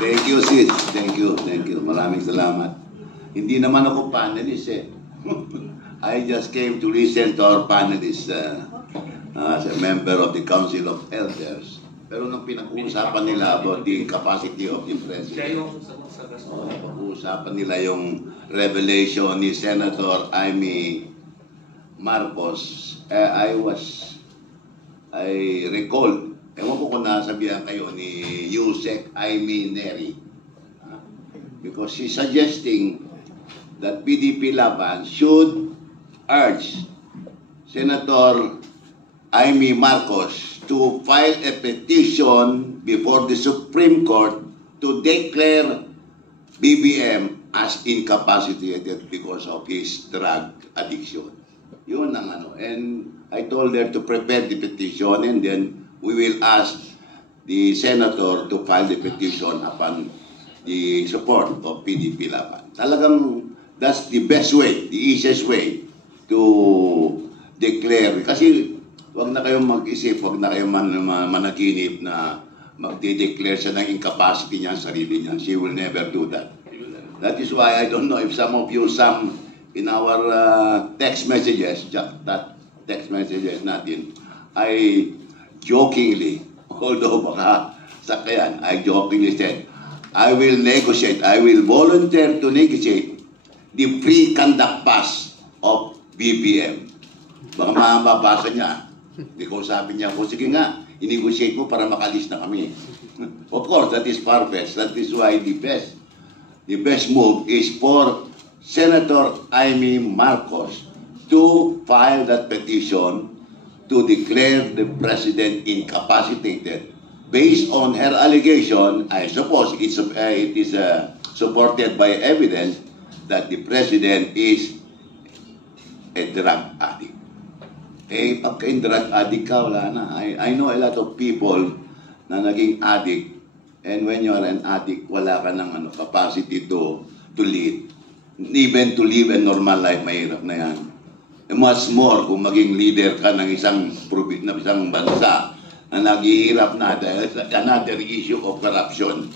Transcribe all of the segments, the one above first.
Thank you, Sid. Thank you. Maraming salamat. Hindi naman ako panelist eh. I just came to listen to our panelists as a member of the Council of Elders. Pero nung pinag-uusapan nila about the capacity of the President, pag-uusapan nila yung revelation ni Senator Amy Marcos, I recalled, ewan ko kung nasabihan kayo ni Yusek Amy Neri, because she's suggesting that PDP Laban should urge Senator Amy Marcos to file a petition before the Supreme Court to declare BBM as incapacitated because of his drug addiction. Yun ang ano. And I told her to prepare the petition and then we will ask the senator to file the petition upon the support of PDP Laban. Talagang that's the best way, the easiest way to declare. Kasi wag na kayong mag-isip, wag na kayong managinip na magde-declare siya ng incapacity niya sa sarili niya. She will never do that. That is why I don't know if some of you, in our text messages, that text messages natin, I jokingly, although baka sakayan, I jokingly said, I will negotiate, I will volunteer to negotiate the free conduct pass of BBM. Baka mababasa niya. Because sabi niya, sige nga, i-negotiate mo para makalis na kami. Of course, that is far-fetched. That is why the best move is for Senator Amy Marcos to file that petition to declare the President incapacitated. Based on her allegation, I suppose it is supported by evidence that the President is a drug addict. Eh, pagka-drug addict ka, wala na. I know a lot of people na naging addict, and when you are an addict, wala ka ng capacity to lead. Even to live a normal life, mahirap na yan. Much more kung maging leader ka ng isang bansa na naghihirap na dahil sa another issue of corruption.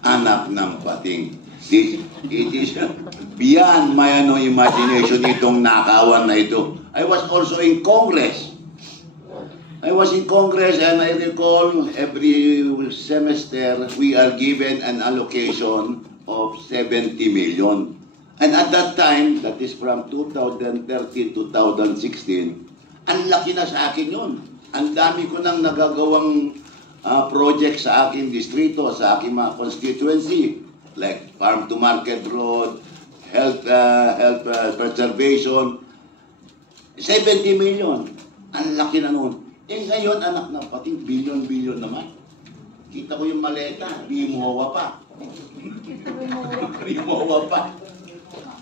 Anak ng pating. It is beyond my imagination itong nakawan na ito. I was also in Congress. I was in Congress and I recall every semester we are given an allocation of 70 million. And at that time, that is from 2013 to 2016, ang laki na sa akin yun. Ang dami ko nang nagagawang project sa aking distrito, sa aking mga constituency, like farm to market road, health preservation, 70 million. Ang laki na noon. Eh ngayon, anak na pati billion naman. Kita ko yung maleta, di mo pa. Di mo pa.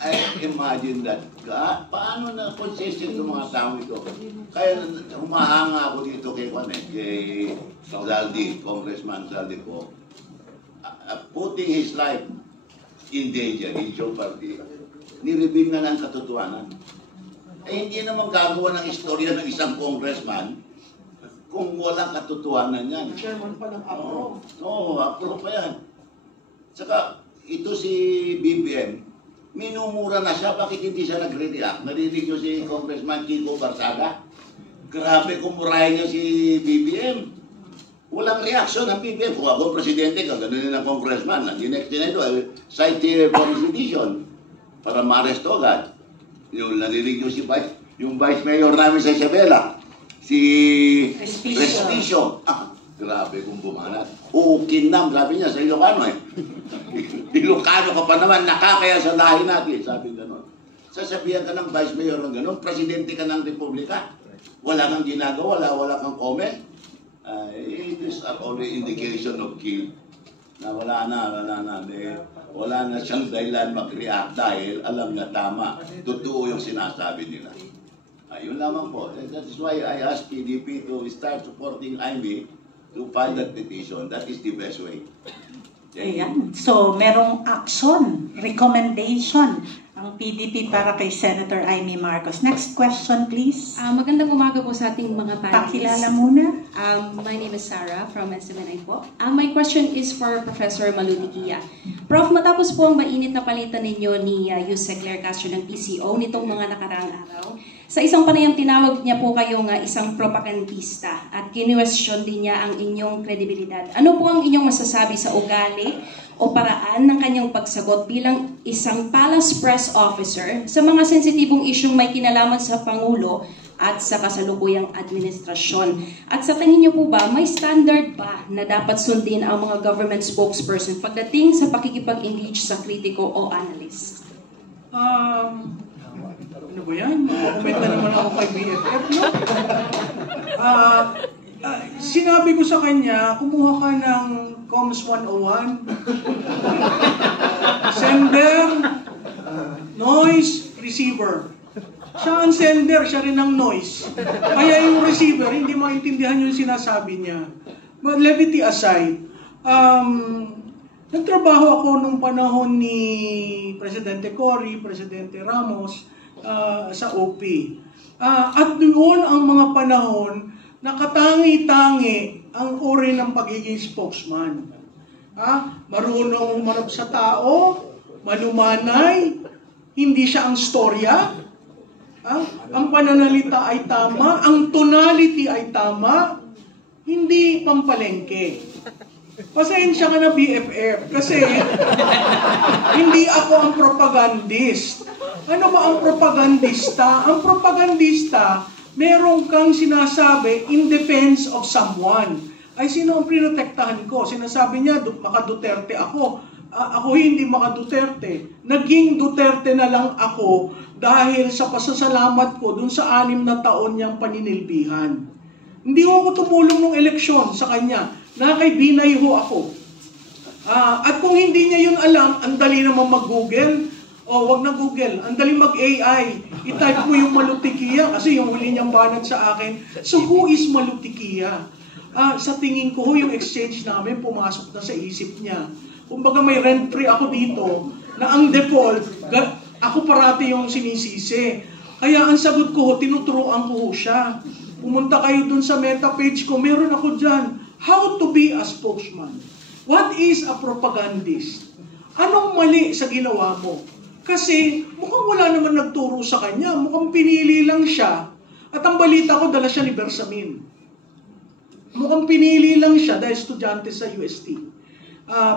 I imagine that. Paano na consistent ng mga tao ito? Kaya humahanga ako dito kay Zaldi, Congressman Zaldi po. Putting his life in danger, in Joe Party, nireveal na ng katotohanan. Eh, hindi naman gagawa ng istorya ng isang congressman kung walang katotohanan yan. Chairman pa ng APRO. Oo, APRO pa yan. Saka, ito si BBM, minumura na siya, bakit hindi siya nagre-react? Narinig nyo si Congressman Kiko Barsaga? Grabe kumurahin niya si BBM. Walang reaksyon ang BBM. Kung ako presidente, kaganoon ng congressman. The next thing I do, I will cite here for sedition para ma-arresto agad. Yung narinig nyo si yung Vice Mayor namin sa Isabela, si Respicio. Grabe kung bumanat. Ukinam, sabi niya sa Ilocano eh. Ilocano ka pa naman, nakakaya sa lahi natin. Sabi gano'n. Sasabihan ka ng Vice Mayor ng gano'n, presidente ka ng Republika. Wala kang ginagawa, wala kang comment. It is only indication of guilt na wala na siyang dahilan mag-react dahil alam na tama, totoo yung sinasabi nila. Yun lamang po. That is why I asked PDP to start supporting Amy to file that petition. That is the best way. Ayan. So, merong action, recommendation Ang PDP para kay Senator Amy Marcos. Next question, please. Magandang umaga po sa ating mga panelists. Pakilala muna. My name is Sarah from SMNI po. My question is for Professor Malutiquia. Prof, matapos po ang mainit na palitan ninyo ni Yusek Claire Castro ng PCO nitong mga nakaraang araw, sa isang panayam tinawag niya po kayong isang propagandista at kinuwestiyon din niya ang inyong kredibilidad. Ano po ang inyong masasabi sa ugali o paraan ng kanyang pagsagot bilang isang palace press officer sa mga sensitibong isyong may kinalaman sa Pangulo at sa kasalukuyang administrasyon? At sa tingin niyo po ba, may standard ba na dapat sundin ang mga government spokesperson pagdating sa pakikipag-engage sa kritiko o analyst? Ano ba yan? Makomenta naman ako kay BFF, no? Sinabi ko sa kanya, kumuha ka ng Comms 101, sender, noise, receiver. Siya ang sender, siya rin ang noise. Kaya yung receiver, hindi maintindihan yung sinasabi niya. But levity aside, nagtrabaho ako nung panahon ni Presidente Cory, Presidente Ramos, sa OP. At doon ang mga panahon na katangi-tangi ang uri ng pagiging spokesman. Marunong humarap sa tao, malumanay, hindi siya ang storya, ang pananalita ay tama, ang tonality ay tama, hindi pampalengke. Pasensya ka na BFF kasi hindi ako ang propagandist. Ano ba ang propagandista? Ang propagandista, meron kang sinasabi in defense of someone. Ay, sino ang prinotektahan ko? Sinasabi niya, maka-Duterte ako. Ako hindi maka-Duterte. Naging Duterte na lang ako dahil sa pasasalamat ko dun sa 6 na taon niyang paninilbihan. Hindi ako tumulong ng eleksyon sa kanya. Nakay-binay ho ako. At kung hindi niya yun alam, ang dali naman mag-Google. Wag na Google. Ang dali mag-AI. I-type mo yung Malutiquia kasi yung huli niyang banat sa akin. So who is Malutiquia? Sa tingin ko, yung exchange namin pumasok na sa isip niya. Kumbaga may rent-free ako dito na ang default, ako parati yung sinisisi. Kaya ang sagot ko, tinuturuan ko siya. Pumunta kayo dun sa meta page ko, meron ako dyan. How to be a spokesman. What is a propagandist? Anong mali sa ginawa mo? Kasi mukhang wala naman nagturo sa kanya. Mukhang pinili lang siya. At ang balita ko, dala siya ni Bersamin. Mukhang pinili lang siya dahil estudyante sa UST.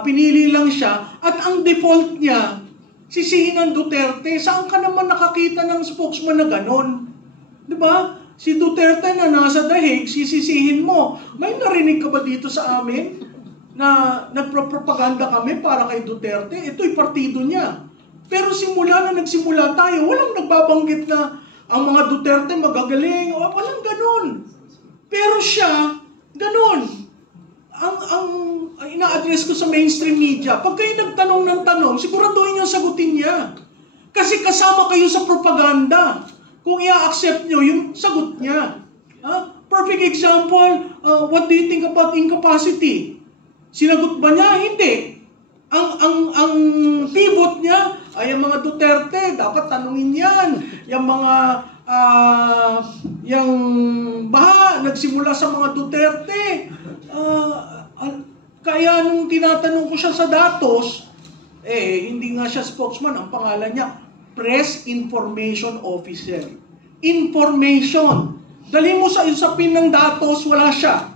Pinili lang siya. At ang default niya, sisihin ng Duterte. Saan ka naman nakakita ng spokesman na ganon? Diba? Si Duterte na nasa dahig, sisisihin mo. May narinig ka ba dito sa amin na nagpropaganda kami para kay Duterte? Ito'y partido niya. Pero simula na nagsimula tayo, walang nagbabanggit na ang mga Duterte magagaling. Walang ganon. Pero siya, ganon. Ang ina-address ko sa mainstream media, pag kayo nagtanong ng tanong, siguraduhin yung sagutin niya. Kasi kasama kayo sa propaganda. Kung i-accept nyo, yung sagot niya. Perfect example, what do you think about incapacity? Sinagot ba niya? Hindi. Ang pivot niya ay ang mga Duterte, dapat tanungin yan. Yung mga, yung baha, nagsimula sa mga Duterte. Kaya nung tinatanong ko siya sa datos, hindi nga siya spokesman, ang pangalan niya, Press Information Officer. Information. Dalhin mo sa usapin ng datos, wala siya.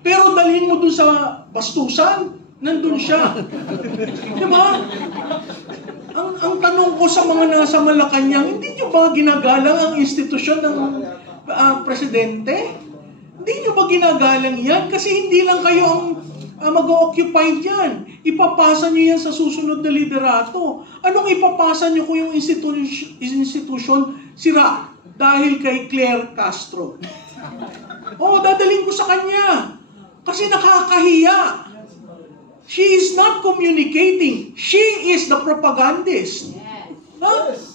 Pero dalhin mo dun sa bastusan, nandun siya. Diba? Ang tanong ko sa mga nasa Malacanang, hindi nyo ba ginagalang ang institusyon ng presidente? Hindi nyo ba ginagalang yan? Kasi hindi lang kayo ang mag-occupy dyan. Ipapasa nyo yan sa susunod na liderato. Anong ipapasa nyo kung yung institusyon sira dahil kay Claire Castro? Dadalhin ko sa kanya. Kasi nakakahiya. She is not communicating. She is the propagandist.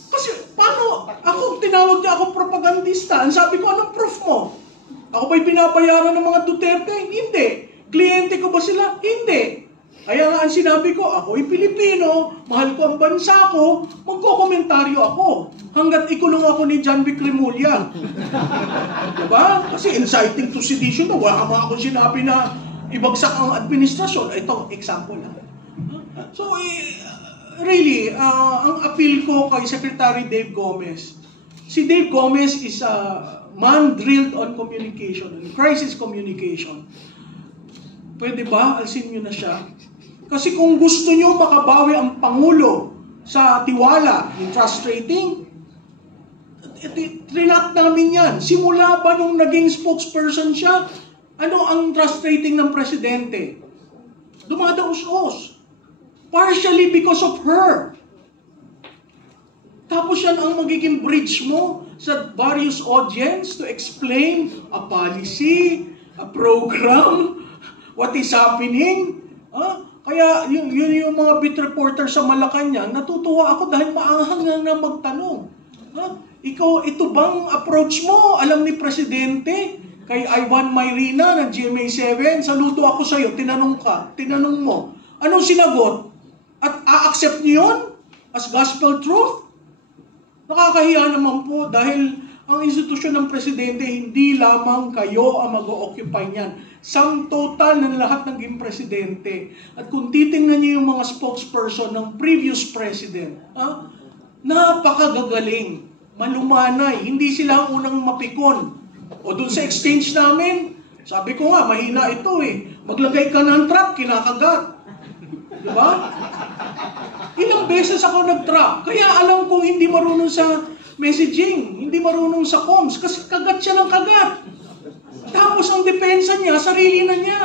Kasi paano? Ako, tinawag niya ako propagandista. Ang sabi ko, anong proof mo? Ako ba'y pinapayaran ng mga Duterte? Hindi. Kliyente ko ba sila? Hindi. Kaya nga ang sinabi ko, ako'y Pilipino, mahal ko ang bansa ko, magkokomentaryo ako. Hanggat ikulong ako ni John Vic Remulla. Diba? Kasi inciting to sedition na, wala mga akong sinabi na ibagsak ang administrasyon. Ito, example lang. So, really, ang appeal ko kay Secretary Dave Gomez, si Dave Gomez is a man drilled on communication, on crisis communication. Pwede ba? Alsin nyo na siya. Kasi kung gusto nyo makabawi ang Pangulo sa tiwala, yung trust rating, trinat namin yan. Simula ba nung naging spokesperson siya, ano ang trust rating ng Presidente? Dumadaos-os. Partially because of her. Tapos yan ang magiging bridge mo sa various audience to explain a policy, a program, what is happening. Kaya yun yung mga beat reporter sa Malacanang, natutuwa ako dahil maanghang na magtanong. Ito bang approach mo? Alam ni Presidente, kay Ivan Mayrina ng GMA7, saludo ako sa iyo, tinanong mo. Anong sinagot? At a-accept niyo yun as gospel truth? Nakakahiya naman po dahil ang institusyon ng Presidente, hindi lamang kayo ang mag-o-occupy niyan. Sum total ng lahat ng naging Presidente. At kung titingnan niyo yung mga spokesperson ng previous President, napakagagaling, malumanay, hindi sila ang unang mapikon. O dun sa exchange namin, sabi ko nga, mahina ito eh. Maglagay ka ng trap, kinakagat. Diba? Ilang beses ako nag-trap. Kaya alam kong hindi marunong sa messaging, hindi marunong sa comms, kasi kagat siya ng kagat. Tapos ang depensa niya, sarili na niya.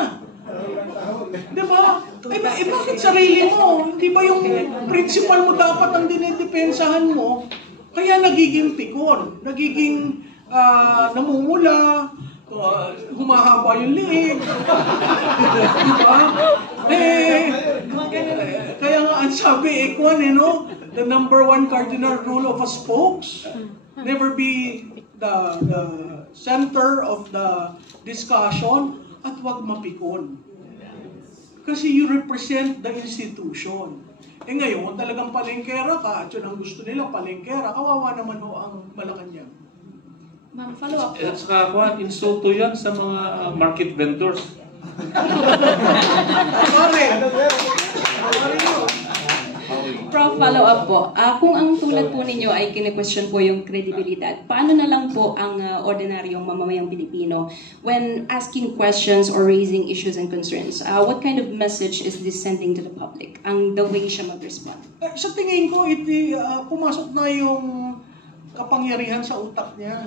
Diba? Bakit sarili mo? Hindi ba yung principal mo dapat ang dinidepensahan mo? Kaya nagiging pikon, nagiging namumula, humahaba yung liig. Diba? Kaya nga ang sabi, the number one cardinal rule of a spokes, never be the center of the discussion at wag mapikon. Kasi you represent the institution. Ngayon, talagang palengkera ka, at yun ang gusto nila, palengkera, kawawa naman ang Malacanang. Ma'am, follow up. At saka, insulto yan sa mga market vendors. Prof, follow up po. Kung ang tulad po ninyo ay kine-question po yung credibilidad, paano na lang po ang ordinaryong mamamayang Pilipino when asking questions or raising issues and concerns? What kind of message is this sending to the public? The way siya mag-respond? Sa tingin ko, pumasok na yung kapangyarihan sa utak niya.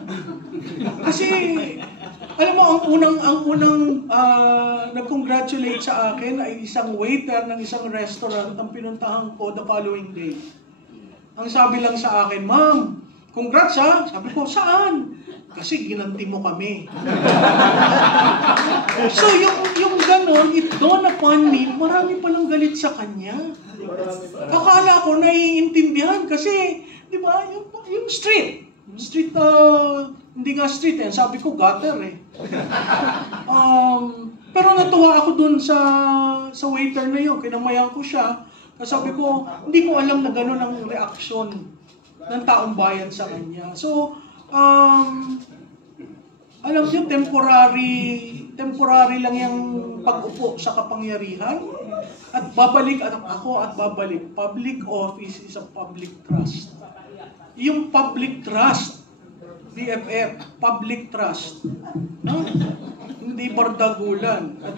Kasi, alam mo, ang unang nag-congratulate sa akin ay isang waiter ng isang restaurant ang pinuntahan ko the following day. Ang sabi lang sa akin, "Ma'am, congrats ha." Sabi ko, "Saan?" "Kasi ginanti mo kami." So, yung ganon, it dawned upon me, marami palang galit sa kanya. Akala ko naiintindihan kasi, di ba, yung street, hindi nga street eh, sabi ko gutter eh. Pero natuwa ako dun sa waiter na yun, kinamayan ko siya, kasi sabi ko, hindi ko alam na gano'n ang reaksyon ng taong bayan sa kanya. So, alam niyo, temporary lang yung pag-upo sa kapangyarihan, at babalik ako at babalik. Public office is a public trust. Yung public trust, BFF, public trust, hindi bardagulan. At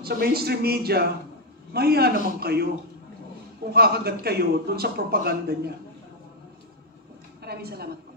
sa mainstream media, mahiya naman kayo kung kakagat kayo dun sa propaganda niya. Maraming salamat po.